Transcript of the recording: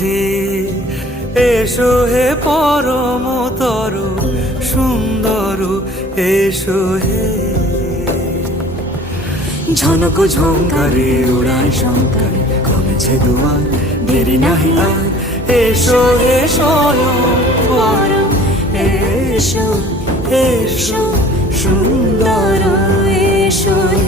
হে, এসো হে পরমতর সুন্দর, এসো হে। ঝনক ঝঙ্কারে উড়ায় শঙ্কারে কমেছে দুয়ার, দেরি নাহি আর, এসো হে স্বয়ং বর, এসো এসো সুন্দর, এসো।